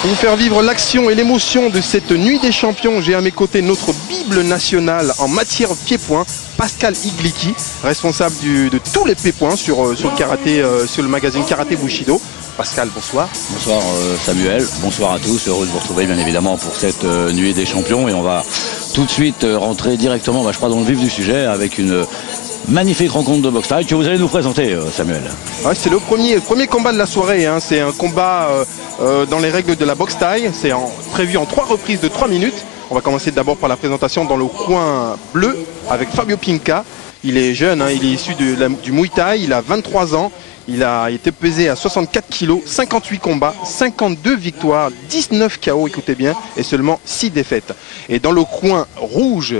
Pour vous faire vivre l'action et l'émotion de cette nuit des champions, j'ai à mes côtés notre Bible nationale en matière pied-point, Pascal Iglicki, responsable de tous les pieds-points sur le karaté, sur le magazine Karaté Bushido. Pascal, bonsoir. Bonsoir Samuel, bonsoir à tous, heureux de vous retrouver bien évidemment pour cette nuit des champions et on va tout de suite rentrer directement, je crois, dans le vif du sujet avec une magnifique rencontre de boxe taille que vous allez nous présenter, Samuel. Ouais, c'est le premier combat de la soirée, hein. C'est un combat dans les règles de la boxe taille, c'est prévu en 3 reprises de 3 minutes. On va commencer d'abord par la présentation dans le coin bleu avec Fabio Pinca. Il est jeune, hein, il est issu du Muay Thai, il a 23 ans. Il a été pesé à 64 kg, 58 combats, 52 victoires, 19 KO, écoutez bien, et seulement 6 défaites. Et dans le coin rouge,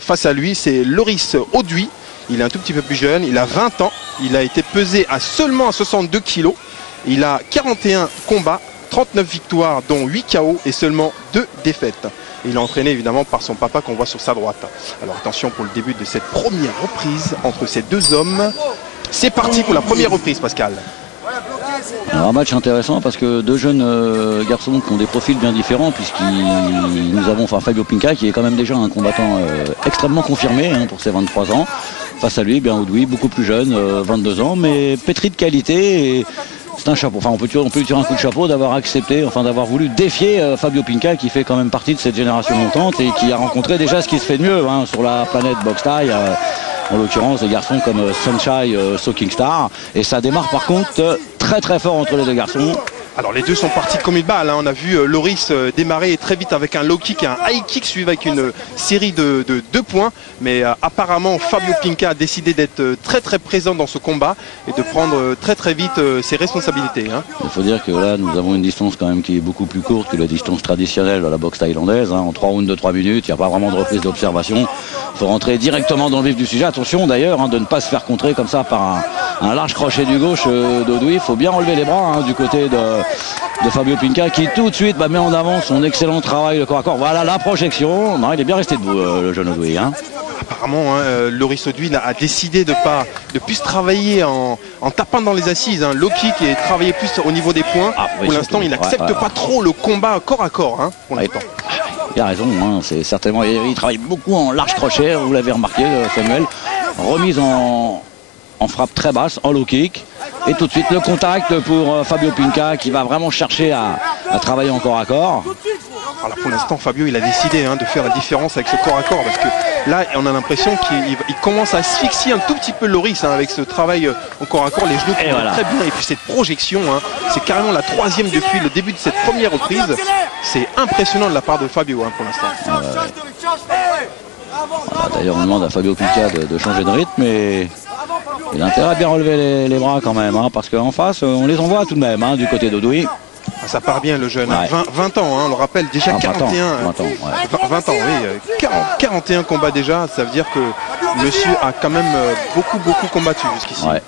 face à lui, c'est Loris Auduit. Il est un tout petit peu plus jeune, il a 20 ans. Il a été pesé à seulement 62 kg. Il a 41 combats, 39 victoires, dont 8 KO et seulement 2 défaites. Il est entraîné évidemment par son papa qu'on voit sur sa droite. Alors attention pour le début de cette première reprise entre ces deux hommes. C'est parti pour la première reprise, Pascal. Alors, un match intéressant parce que deux jeunes garçons qui ont des profils bien différents, nous avons Fabio Pinca qui est quand même déjà un combattant extrêmement confirmé, hein, pour ses 23 ans. Face à lui, bien Audoui, beaucoup plus jeune, 22 ans, mais pétri de qualité. Et c'est un chapeau. Enfin, on peut lui tirer un coup de chapeau d'avoir accepté, d'avoir voulu défier Fabio Pinca qui fait quand même partie de cette génération montante et qui a rencontré déjà ce qui se fait de mieux, hein, sur la planète boxe taille. En l'occurrence des garçons comme Sunshine, Soaking Star. Et ça démarre par contre très très fort entre les deux garçons. Alors les deux sont partis comme une balle, hein. On a vu Loris démarrer très vite avec un low kick et un high kick suivi avec une série de 2 points. Mais apparemment Fabio Pinca a décidé d'être très très présent dans ce combat et de prendre très très vite ses responsabilités, hein. Il faut dire que là nous avons une distance quand même qui est beaucoup plus courte que la distance traditionnelle de la boxe thaïlandaise, hein. En 3 rounds de 3 minutes, il n'y a pas vraiment de reprise d'observation. Il faut rentrer directement dans le vif du sujet. Attention d'ailleurs, hein, de ne pas se faire contrer comme ça par un large crochet du gauche d'Audoui. Il faut bien relever les bras, hein, du côté de Fabio Pinca qui tout de suite met en avant son excellent travail de corps à corps. Voilà la projection. Non, il est bien resté debout, le jeune Audoui, hein. Apparemment, hein, Loris Auduit a décidé de plus travailler en tapant dans les assises, hein, low kick, et travailler plus au niveau des points. Oui, pour l'instant, il n'accepte pas trop le combat corps à corps, hein, pour l'instant. Il a raison, hein, c'est certainement. Il travaille beaucoup en large crochet, vous l'avez remarqué, Samuel. Remise en frappe très basse, en low kick. Et tout de suite le contact pour Fabio Pinca qui va vraiment chercher à travailler en corps à corps. Alors pour l'instant Fabio il a décidé, hein, de faire la différence avec ce corps à corps parce que là on a l'impression qu'il commence à asphyxier un tout petit peu Loris, hein, avec ce travail en corps à corps, les genoux qui vont très bien et puis cette projection, hein, c'est carrément la 3e depuis le début de cette première reprise. C'est impressionnant de la part de Fabio, hein, pour l'instant. D'ailleurs on demande à Fabio Pinca de changer de rythme, mais il a intérêt à bien relever les bras quand même, hein, parce qu'en face on les envoie tout de même, hein, du côté d'Audoui. Ça part bien le jeune, hein. 20 ans, hein, on le rappelle, déjà 41 20 ans, oui, 41 combats déjà, ça veut dire que monsieur a quand même beaucoup combattu jusqu'ici. Ouais.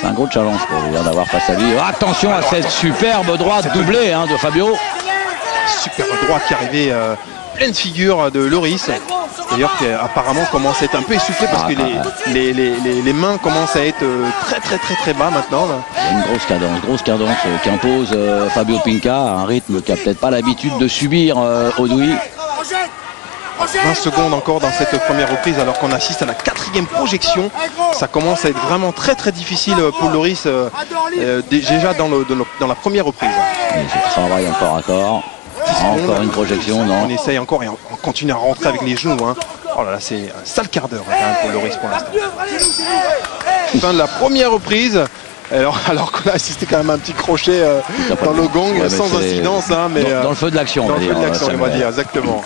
C'est un gros challenge pour lui d'avoir face à lui. Attention à cette superbe droite doublée, hein, de Fabio. Superbe droite qui arrivait pleine figure de Loris. D'ailleurs qui apparemment commence à être un peu essoufflé parce que les mains commencent à être très bas maintenant, là. Une grosse cadence qu'impose Fabio Pinca, un rythme qui n'a peut-être pas l'habitude de subir Audoui. 20 secondes encore dans cette première reprise alors qu'on assiste à la 4e projection. Ça commence à être vraiment très difficile pour Loris déjà dans la première reprise. Et ce travail en corps à corps. Encore une projection, non. On essaye encore et on continue à rentrer avec les genoux, hein. Oh là là, c'est un sale quart d'heure, hein, pour Loris pour l'instant. Fin de la première reprise. Alors qu'on a assisté quand même à un petit crochet dans le gong, sans incidence, hein, mais dans le feu de l'action, on va dire, exactement.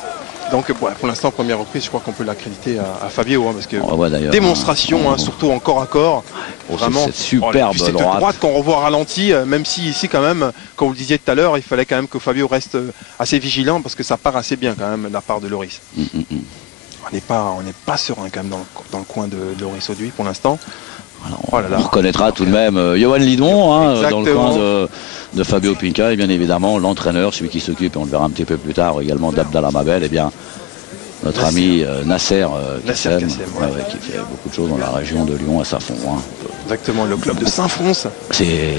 Donc pour l'instant, première reprise, je crois qu'on peut l'accréditer à Fabio, hein, parce que démonstration, hein, surtout en corps à corps. Vraiment cette superbe cette droite qu'on revoit ralenti, même si ici quand même, comme vous le disiez tout à l'heure, il fallait quand même que Fabio reste assez vigilant parce que ça part assez bien quand même de la part de Loris. On n'est pas serein quand même dans le coin de Loris Auduit pour l'instant. Oh là là. On reconnaîtra tout de même Johan Lidon, hein, dans le coin de Fabio Pinca, et bien évidemment l'entraîneur, celui qui s'occupe, et on le verra un petit peu plus tard également, d'Abdallah Mabel, et bien notre ami Nasser Kassem, qui fait beaucoup de choses dans la région de Lyon à Saint-Fond. Hein. Exactement, le club de Saint-Fons. C'est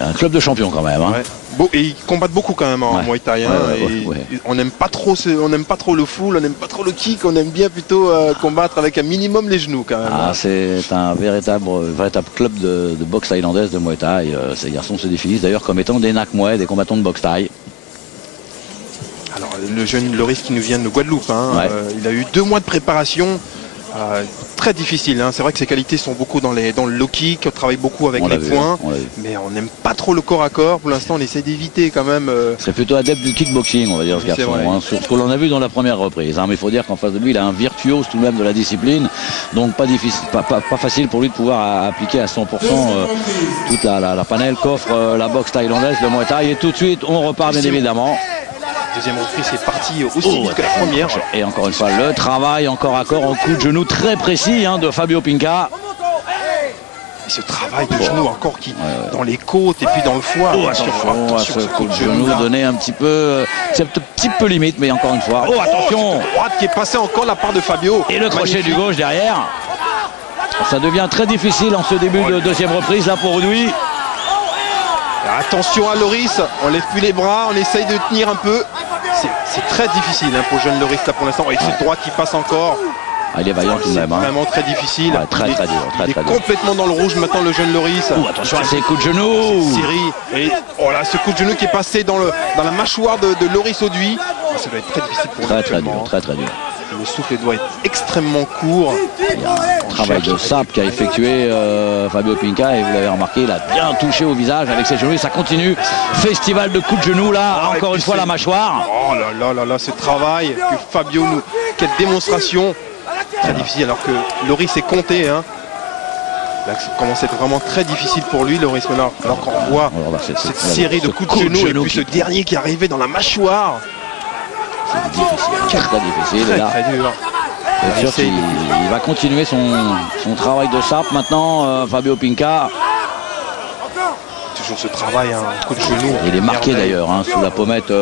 un club de champions quand même. Hein. Ouais. Bon, et ils combattent beaucoup quand même en Muay Thai. On n'aime pas trop le full, on n'aime pas trop le kick, on aime bien plutôt combattre avec un minimum les genoux quand même. Ah, c'est un véritable club de boxe thaïlandaise de Muay Thai. Ces garçons se définissent d'ailleurs comme étant des Nak Muay, des combattants de boxe thaï. Alors le jeune Loris qui nous vient de Guadeloupe, il a eu 2 mois de préparation. Très difficile, hein. C'est vrai que ses qualités sont beaucoup dans le low kick, on travaille beaucoup avec les poings, mais on n'aime pas trop le corps à corps. Pour l'instant, on essaie d'éviter quand même. C'est plutôt adepte du kickboxing, on va dire, ce garçon, hein, sur ce que l'on a vu dans la première reprise. Hein. Mais il faut dire qu'en face de lui, il a un virtuose tout de même de la discipline, donc pas difficile, pas facile pour lui de pouvoir appliquer à 100% toute la panel qu'offre la boxe thaïlandaise, le Muay Thai. Et tout de suite, on repart bien évidemment. Deuxième reprise, c'est parti aussi vite que la première. Et encore une fois, le travail encore à corps, en coup de genou très précis de Fabio Pinca. Et ce travail de genou encore qui dans les côtes et puis dans le foie. Attention à ce coup de genou donné un petit peu, c'est un petit peu limite, mais encore une fois. Oh, attention, droite qui est passée encore la part de Fabio. Et le crochet du gauche derrière. Ça devient très difficile en ce début de deuxième reprise là pour lui. Attention à Loris, on lève plus les bras, on essaye de tenir un peu. C'est très difficile pour le jeune Loris là pour l'instant. Et ce droit qui passe encore. Il est vaillant tout de même. C'est vraiment très difficile. Très dur. Il est complètement dans le rouge maintenant le jeune Loris. Attention à ses coups de genou. Et oh là, ce coup de genou qui est passé dans la mâchoire de Loris Auduit. Ça doit être très difficile pour lui. Très dur. Le souffle doit être extrêmement court. Il y a un travail de sape qu'a effectué Fabio Pinca, et vous l'avez remarqué, il a bien touché au visage avec ses genoux. Et ça continue. Festival de coups de genoux là, encore une fois la mâchoire. Oh là, ce travail que Fabio nous. Quelle démonstration. Très difficile alors que Loris est compté. Hein. Là, ça commence à être vraiment très difficile pour lui, Loris. Alors qu'on voit cette série de coups de genoux et puis ce dernier qui est arrivé dans la mâchoire. C'est difficile, très difficile. Très dur. C'est sûr qu'il va continuer son travail de sape maintenant, Fabio Pinca. Toujours ce travail, coup de genou. Il est marqué d'ailleurs sous la pommette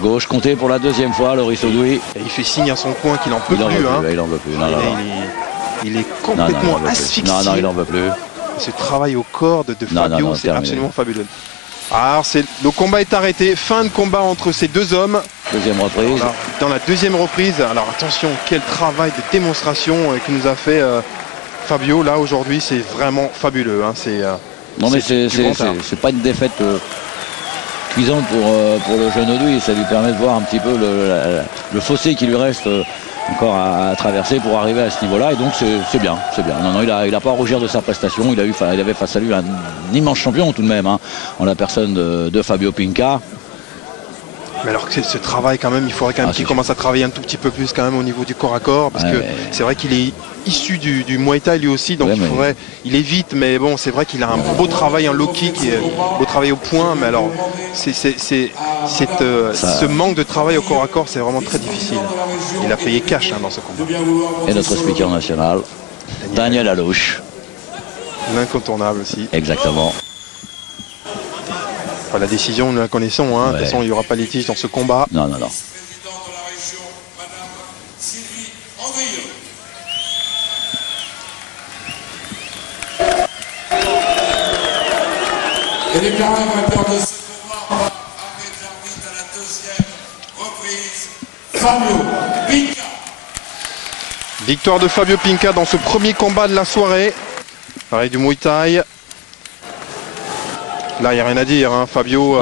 gauche, compté pour la deuxième fois, Loris Auduit. Et il fait signe à son coin qu'il n'en peut plus. Il en veut plus. Il est complètement asphyxié. Non, il n'en veut plus. Ce travail au corps de Fabio, c'est absolument fabuleux. Alors le combat est arrêté, fin de combat entre ces deux hommes. Deuxième reprise. Alors, dans la deuxième reprise, alors attention, quel travail de démonstration que nous a fait Fabio là aujourd'hui, c'est vraiment fabuleux. Non mais c'est pas une défaite cuisante pour le jeune Auduit, ça lui permet de voir un petit peu le fossé qui lui reste encore à traverser pour arriver à ce niveau-là, et donc c'est bien. Non, il a pas à rougir de sa prestation. Il avait face à lui un immense champion tout de même, en la personne de Fabio Pinca. Mais alors que ce travail quand même, il faudrait quand même qu'il commence à travailler un tout petit peu plus quand même au niveau du corps à corps, parce que c'est vrai qu'il est issu du Muay Thai lui aussi, donc il est vite, mais bon, c'est vrai qu'il a un beau travail en low kick, beau travail au point, mais alors ce manque de travail au corps à corps, c'est vraiment très difficile. Il a payé cash dans ce combat. Et notre speaker national, Daniel Alouche. L'incontournable aussi. Exactement. La décision, nous la connaissons. De toute façon, il n'y aura pas litige dans ce combat. Non. Et déclaré vainqueur de ce combat, arbitre à la deuxième reprise, Fabio Pinca. Victoire de Fabio Pinca dans ce premier combat de la soirée. Pareil du Muay Thai. Là, il n'y a rien à dire. Fabio,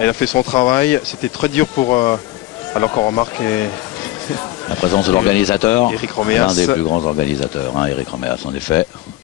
il a fait son travail. C'était très dur pour... alors qu'on remarque... La présence de l'organisateur, Eric Romeas. L'un des plus grands organisateurs, Eric Romeas en effet.